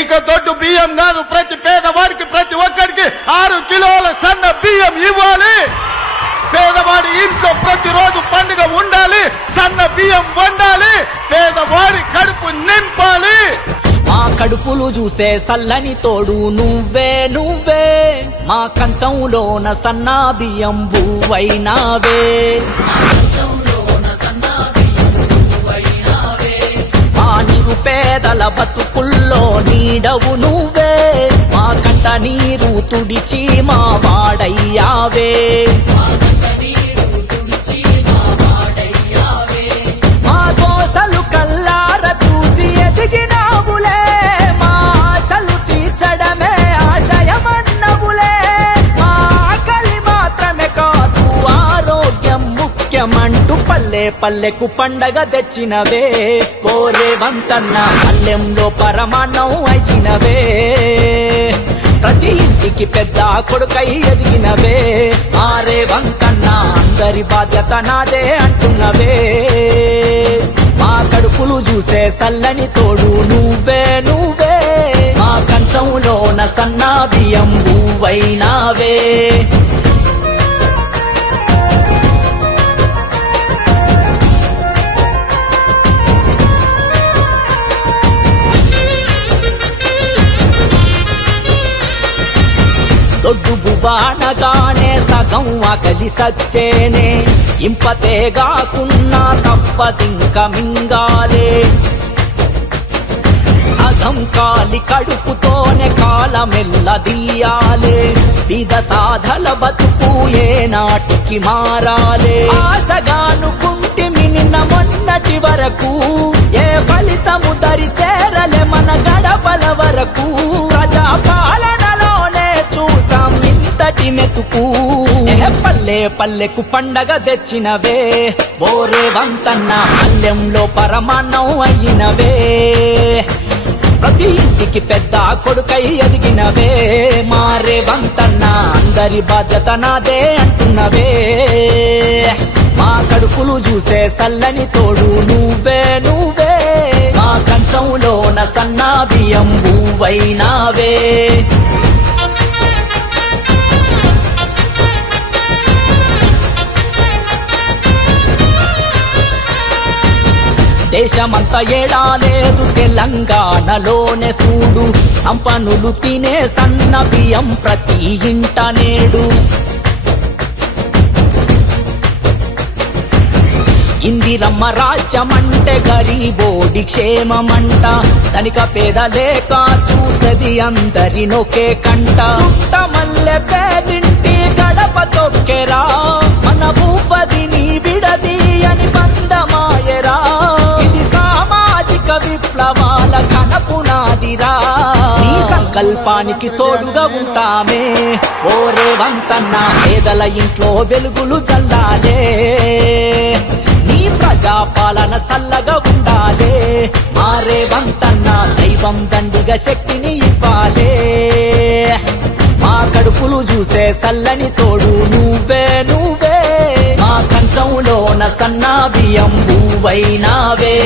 ఇక దొడ్డు బియ్యం కాదు, ప్రతి పేదవాడికి ప్రతి ఒక్కరికి 6 కిలోల సన్న బియ్యం ఇవ్వాలి. పేదవాడి ఇంట్లో ప్రతిరోజు పండుగ ఉండాలి, సన్న బియ్యం వండాలి, పేదవాడి కడుపు నింపాలి. మా కడుపులు చూసే సల్లని తోడు నువ్వే నువ్వే, మా కంచంలోన సన్నా బియ్యం బువ్వైనావే. మా నిరుపేదల బతుకుల్లో నీడవు నువ్వే, మా కంట నీరు తుడిచి మా వాడయ్యావే. మా కోసలు కల్లార చూసి ఎదిగినావులే, మా ఆశలు తీర్చడమే ఆశయమన్నవులే. మా ఆకలి మాత్రమే కాదు ఆరోగ్యం ముఖ్యమంటూ పల్లె పల్లెకు పండగ తెచ్చినవే. కోరే వంతన్న పల్లెంలో పరమాన్నం అయినవే, ప్రతి ఇంటికి పెద్ద కొడుకై ఎదిగినవే. ఆరే వంకన్న అందరి బాధ్యత నాదే అంటున్నవే. మా కడుపులు చూసే సల్లని తోడు నువ్వే నువ్వే, మా కంచంలోన సన్నా బియ్యం బువ్వైనావే. దొడ్డు బువ్వానగానే సగం ఆకలి సచ్చేనే, ఇంపతేగాకున్నా తప్పదింక మింగాలే. సగం కాలి కడుపుతోనే కాలమెల్లదీయాలే, బీద సాధల బతుకు ఏ నాటికి మారాలే. ఆశగానుకుంటిమి నిన్న మొన్నటి వరకు, ఏ ఫలితము దరి చేరలే మన గడపల వరకు. ప్రజాపాలనలోనే చూసాం ఇంతటి మెతుకు, పల్లె పల్లెకు పండగ తెచ్చినవే. ఓరే వంతన్న పల్లెంలో పరమాన్నం అయినవే, ప్రతి ఇంటికి పెద్ద కొడుకై ఎదిగినవే. మారే వంతన్న అందరి బాధ్యత నాదే అంటున్నవే. మా కడుపులు చూసే సల్లని తోడు నువ్వే నువ్వే, మా కంచంలోన సన్నా బియ్యం బువ్వైనావే. దేశమంతా ఏడాలేదు తెలంగాణలోనే చూడు, సంపన్నులు తినే సన్న బియ్యం ప్రతి ఇంట నేడు. ఇందిరమ్మ రాజ్యమంటే గరీబోడి క్షేమమంట, ధనిక పేద లేక చూస్తది అందరినొకే కంట. మల్లె పేదింటి గడప తొక్కెరా, మన భూపదిని విడది అని బంధమాయరా. ఇది సామాజిక విప్లవాల కనపునాదిరా, నీ సంకల్పానికి తోడుగా ఉంటామే. ఓరే వంతన్న పేదల ఇంట్లో వెలుగులు జల్లాలే, నీ ప్రజాపాలన సల్లగా ఉండాలే. మారే వంతన్న దైవం దండిగా శక్తిని ఇవ్వాలే. మా కడుపులు చూసే సల్లని తోడు నువ్వే నువ్వే, మా కంచంలోన సన్నా బియ్యం బువ్వైనావే.